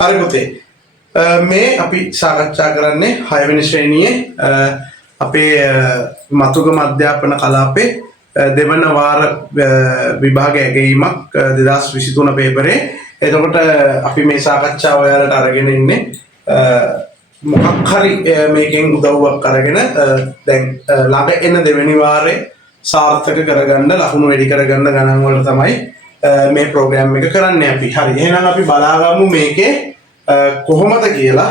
හරි පුතේ. මේ අපි සාකච්ඡා කරන්නේ 6 වෙනි ශ්‍රේණියේ අපේ මතුගම අධ්‍යාපන කලාපේ දෙවන වාර විභාග ඇගීමක් 2023 පේපරේ. එතකොට අපි මේ සාකච්ඡාව ඔයාලට අරගෙන ඉන්නේ මොකක් හරි මේකෙන් උදව්වක් අරගෙන දැන් ළඟ එන දෙවෙනි වාරේ සාර්ථක කරගන්න ලකුණු වැඩි කරගන්න ගණන් වල තමයි මේ ප්‍රෝග්‍රෑම් එක කරන්නේ අපි. හරි. එහෙනම් අපි බලාගමු මේකේ කොහොමද කියලා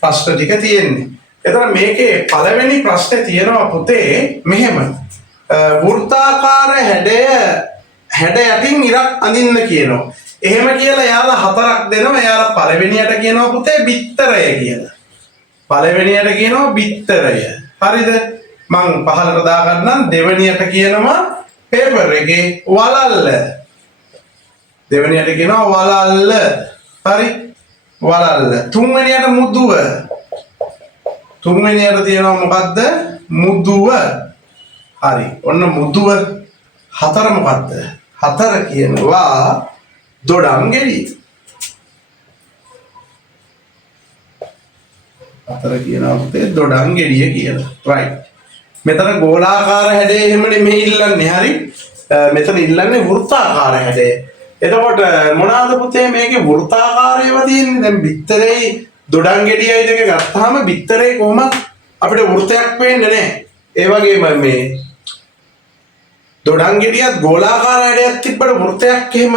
ප්‍රශ්න ටික තියෙන්නේ. එතකොට මේකේ පළවෙනි ප්‍රශ්නේ තියෙනවා පුතේ මෙහෙම. වෘත්තාකාර හැඩ යටින් ඉරක් අඳින්න කියනවා. එහෙම කියලා එයාලා හතරක් දෙනවා. එයාලා පළවෙනියට කියනවා පුතේ බිත්තරය කියලා. පළවෙනියට කියනවා බිත්තරය. හරිද? මං පහලට දාගන්නම්. දෙවෙනියට කියනවා පේපර් එකේ වලල්ල. දෙවෙනියට කියනවා වලල්ල. හරි? වලල්ල. තුන්වෙනියට මුදුව. තුන්වෙනියට තියෙනවා මොකද්ද? මුදුව. හරි. ඔන්න මුදුව. හතර මොකද්ද? හතර කියනවා දොඩම් ගෙඩිය. හතර කියනවා පුතේ දොඩම් ගෙඩිය කියලා. right. මෙතන ගෝලාකාර හැඩය එහෙම නෙමෙයි ඉල්ලන්නේ. හරි. මෙතන ඉල්ලන්නේ වෘත්තාකාර හැඩය. එතකොට මොනවාද පුතේ මේකේ වෘත්තාකාරයව තියෙන්නේ? දැන් බිත්තරේ දොඩම් ගෙඩියයි දෙක ගත්තාම බිත්තරේ කොහොමද අපිට වෘතයක් වෙන්නේ නැහැ. ඒ වගේම මේ දොඩම් ගෙඩියත් ගෝලාකාර හැඩයක් තිබ්බට වෘතයක් එහෙම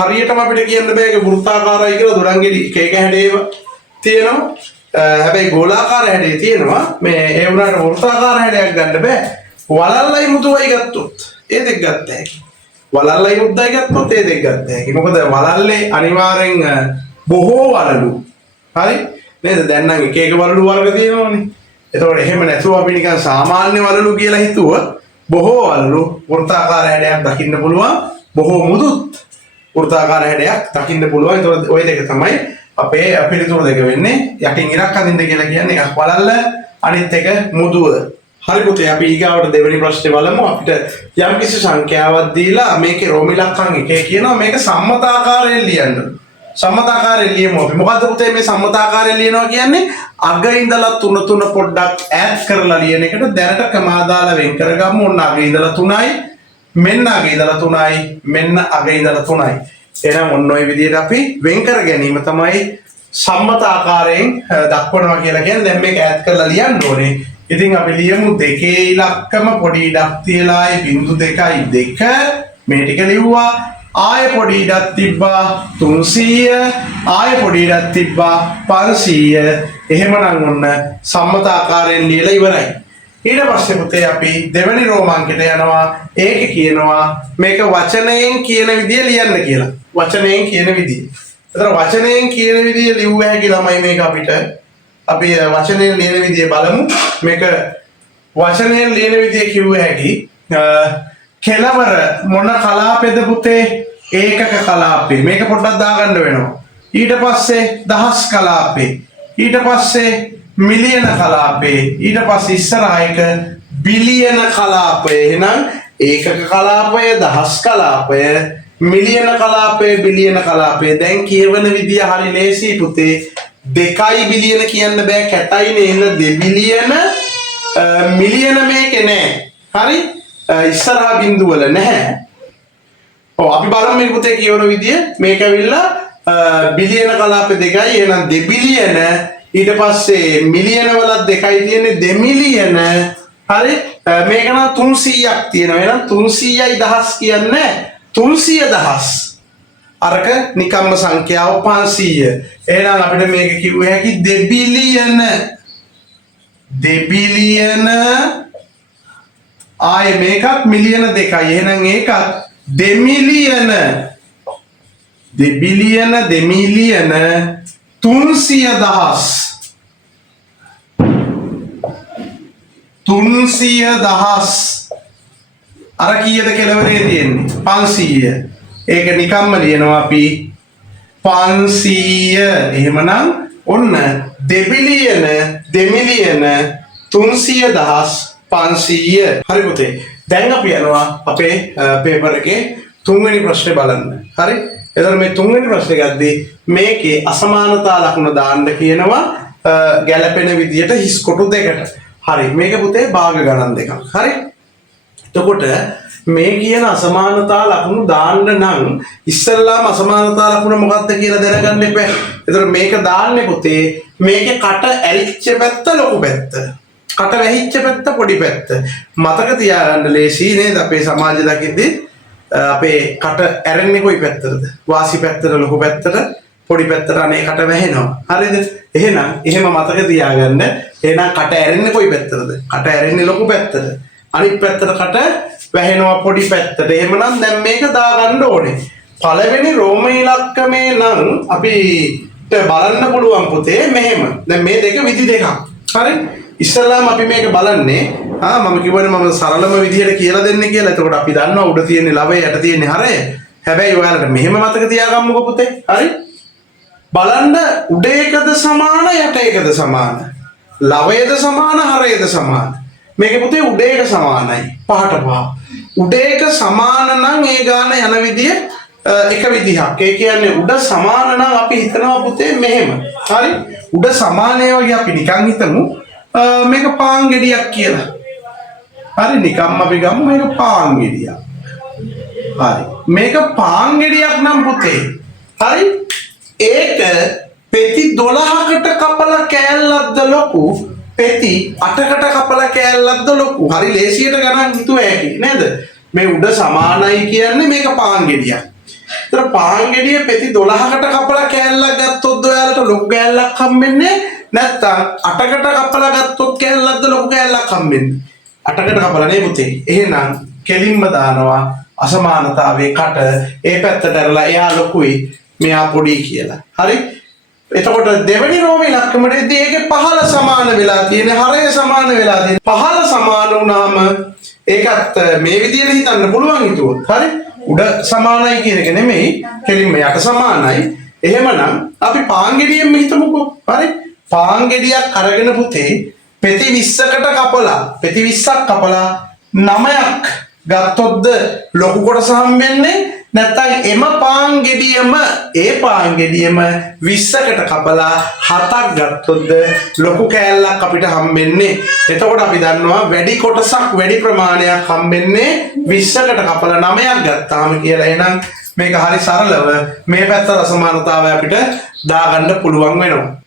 හරියටම අපිට කියන්න බෑ. ඒක වෘත්තාකාරයි කියලා දොඩම් ගෙඩි එක එක හැඩේව තියෙනවා. හැබැයි ගෝලාකාර හැඩේ තියෙනවා. මේ ඒ වුණාට වෘත්තාකාර හැඩයක් ගන්න බෑ. වලල්ලයි මුදුවයි ගත්තොත් ඒ දෙක ගත්ත හැකි. වලල්ලයි මුද්දයි ගත්තොත් ඒ දෙක ගත්ත හැකි. මොකද වලල්ලේ අනිවාර්යෙන් බොහෝ වලලු. හරි නේද? දැන් නම් එක එක වලලු වර්ග තියෙනවනේ. එතකොට එහෙම නැතුව අපි නිකන් සාමාන්‍ය වලලු කියලා හිතුවොත් බොහෝ වලලු වෘත්තාකාර හැඩයක් දකින්න පුළුවන්. බොහෝ මුදුත් වෘත්තාකාර හැඩයක් දකින්න පුළුවන්. එතකොට ওই දෙක තමයි අපේ පිළිතුරු දෙක වෙන්නේ. යටින් ඉරක් අඳින්න කියලා කියන්නේ එකක් වලල්ල, අනිත් එක මුදුව. හරි පුතේ අපි ඊගාවට දෙවෙනි ප්‍රශ්නේ බලමු. අපිට යම්කිසි සංඛ්‍යාවක් දීලා මේකේ රෝම ඉලක්කම් එකේ කියනවා මේක සම්මතාකාරයෙන් ලියන්න. සම්මතාකාරයෙන් ලියමු අපි. මොකද්ද පුතේ මේ සම්මතාකාරයෙන් ලියනවා කියන්නේ? අග ඉඳලා 3 පොඩ්ඩක් ඈත් කරලා ලියන එකට දැනට කමාදාලා වෙන් කරගමු. ඔන්න අග ඉඳලා 3යි, මෙන්න අග ඉඳලා 3යි, මෙන්න අග ඉඳලා 3යි. එහෙනම් ඔන්න ඔය විදිහට අපි වෙන් කර ගැනීම තමයි සම්මතාකාරයෙන් දක්වනවා කියලා කියන්නේ. දැන් මේක ඈත් කරලා ලියන්න ඕනේ. ඉතින් අපි ලියමු දෙකේ ඉලක්කම පොඩි ඉඩක් තියලායි 0.2 මේ ටික ලිව්වා. ආය පොඩි ඉඩක් තිබ්බා 300, ආය පොඩි ඉඩක් තිබ්බා 500. එහෙමනම් ඔන්න සම්මතාකාරයෙන් ලියලා ඉවරයි. ඊට පස්සේ පුතේ අපි දෙවෙනි රෝමාංකයට යනවා. ඒක කියනවා මේක වචනයෙන් කියන විදිය ලියන්න කියලා. වචනයෙන් කියන විදිය. ඒතර වචනයෙන් කියන විදිය ලිව්ව හැකි ළමයි මේක අපිට. අපි වචනයෙන් ලියන විදිය බලමු. මේක වචනයෙන් ලියන විදිය කිව්ව හැකි. කෙලවර මොන කලාපෙද පුතේ? ඒකක කලාපේ. මේක පොඩ්ඩක් දාගන්න වෙනවා. ඊට පස්සේ දහස් කලාපේ. ඊට පස්සේ මිලියන කලාපේ. ඊට පස්සේ ඉස්සරහා එක බිලියන කලාපය. එහෙනම් ඒකක කලාපය, දහස් කලාපය, මිලියන කලාපය, බිලියන කලාපය. දැන් කියවන විදිය හරි ලේසි පුතේ. 2 බිලියන කියන්න බෑ, කැටයිනේ. එහෙනම් 2 බිලියන මිලියන මේකේ නෑ. හරි? ඉස්සරහා බිඳු වල නැහැ. ඔව් අපි බලමු මේ පුතේ කියවන විදිය. මේක ඇවිල්ලා බිලියන කලාප 2යි. එහෙනම් 2 බිලියන. ඊට පස්සේ මිලියන වලත් 2යි තියෙන්නේ 2 මිලියන. හරි? මේක නම් 300ක් තියෙනවා. එහෙනම් 300යි දහස් කියන්නේ 300,000. අරක නිකම්ම සංඛ්‍යාව 500. එහෙනම් අපිට මේක කිව්ව හැකි 2 බිලියන. 2 බිලියන ආයේ මේකත් මිලියන 2යි. එහෙනම් ඒකත් 2 මිලියන. 2 බිලියන 2 මිලියන 300,000. 300,000. අර කීයද කෙලවරේ තියෙන්නේ? 500. ඒක නිකම්ම ලියනවා අපි 500. එහෙමනම් ඔන්න 2 බිලියන 2 මිලියන 300,000 500. හරි පුතේ. දැන් අපි යනවා අපේ පේපර් එකේ 3 වෙනි ප්‍රශ්නේ බලන්න. හරි? එතකොට මේ තුන්වෙනි ප්‍රශ්නේ ගද්දී මේකේ අසමානතා ලකුණ දාන්න කියනවා ගැළපෙන විදියට හිස් කොටු දෙකට. හරි. මේක පුතේ භාග ගණන් දෙකක්. හරි. එතකොට මේ කියන අසමානතා ලකුණු දාන්න නම් ඉස්සෙල්ලාම අසමානතා ලකුණ මොකක්ද කියලා දැනගන්න එපා. එතකොට මේක දාන්නේ පුතේ මේකේ කට ඇරිච්ච පැත්ත ලොකු පැත්ත. කට වැහිච්ච පැත්ත පොඩි පැත්ත. මතක තියාගන්න ලේසි නේද අපේ සමාජය දකිද්දී අපේ කට ඇරෙන්නේ කොයි පැත්තටද? වාසි පැත්තට ලොකු පැත්තට පොඩි පැත්තට අනේ කට වැහෙනවා. හරිද? එහෙනම් එහෙම මතක තියාගන්න. එහෙනම් කට ඇරෙන්නේ කොයි පැත්තටද? කට ඇරෙන්නේ ලොකු පැත්තට. අනිත් පැත්තට කට වැහෙනවා පොඩි පැත්තට. එහෙමනම් දැන් මේක දාගන්න ඕනේ. පළවෙනි රෝම ඉලක්කමේ නම් අපිට බලන්න පුළුවන් පුතේ මෙහෙම. දැන් මේ දෙක විදි දෙකක්. හරි? ඉස්සල්ලාම අපි මේක බලන්නේ මම කිව්වනේ මම සරලම විදිහට කියලා දෙන්නේ කියලා. එතකොට අපි දන්නවා උඩ තියෙන්නේ ලවය යට තියෙන්නේ හරය. හැබැයි ඔයාලට මෙහෙම මතක තියාගමුකෝ පුතේ. හරි? බලන්න උඩ එකද සමාන යට එකද සමාන? ලවයද සමාන හරයද සමාන? මේක පුතේ උඩ එක සමානයි. 5ට 5. උඩ එක සමාන නම් ඒ ගාන යන විදිය එක විදිහක්. ඒ කියන්නේ උඩ සමාන නම් අපි හිතනවා පුතේ මෙහෙම. හරි? උඩ සමානය වගේ අපි නිකන් හිතමු මේක පාන් ගෙඩියක් කියලා. හරි නිකම්ම අපි ගමු මේක පාන් ගෙඩියක්. හරි. මේක පාන් ගෙඩියක් නම් පුතේ. හරි? ඒක පෙති 12කට කපලා කෑල්ලක්ද ලොකු පෙති 8කට කපලා කෑල්ලක්ද ලොකු. හරි ලේසියට ගණන් හිතුව හැකි නේද? මේ උඩ සමානයි කියන්නේ මේක පාන් ගෙඩියක්. ඒතර පාන් ගෙඩිය පෙති 12කට කපලා කෑල්ලක් ගත්තොත් ඔයාලට ලොකු කෑල්ලක් හම්බෙන්නේ නැත්තම් 8කට කපලා ගත්තොත් කෑල්ලක්ද ලොකු කෑල්ලක් හම්බෙන්නේ. 8කට කපලා නේ පුතේ. එහෙනම් කෙලින්ම දානවා අසමානතාවයේ කට ඒ පැත්තට ඇරලා එයා ලොකුයි මෙයා පොඩි කියලා. හරි? එතකොට දෙවෙනි රෝම ඉලක්කමේදී ඒකේ පහළ සමාන වෙලා තියෙන හරය සමාන වෙලා තියෙන. පහළ සමාන වුණාම ඒකත් මේ විදිහට හිතන්න පුළුවන් හිතුවොත්. හරි? උඩ සමානයි කියන එක නෙමෙයි කෙලින්ම යට සමානයි. එහෙමනම් අපි පාන් ගෙඩියෙන්ම හිතමුකෝ. හරි? පාන් ගෙඩියක් අරගෙන පුතේ පෙති 20කට කපලා පෙති 20ක් කපලා 9ක් ගත්තොත්ද ලොකු කොටස හම්බෙන්නේ නැත්නම් එම පාන් ගෙඩියම 20කට කපලා 7ක් ගත්තොත්ද ලොකු කෑල්ලක් අපිට හම්බෙන්නේ. එතකොට අපි දන්නවා වැඩි කොටසක් වැඩි ප්‍රමාණයක් හම්බෙන්නේ 20කට කපලා 9ක් ගත්තාම කියලා. එහෙනම් මේක හරි සරලව මේ පැත්ත අසමානතාවය අපිට දාගන්න පුළුවන් වෙනවා.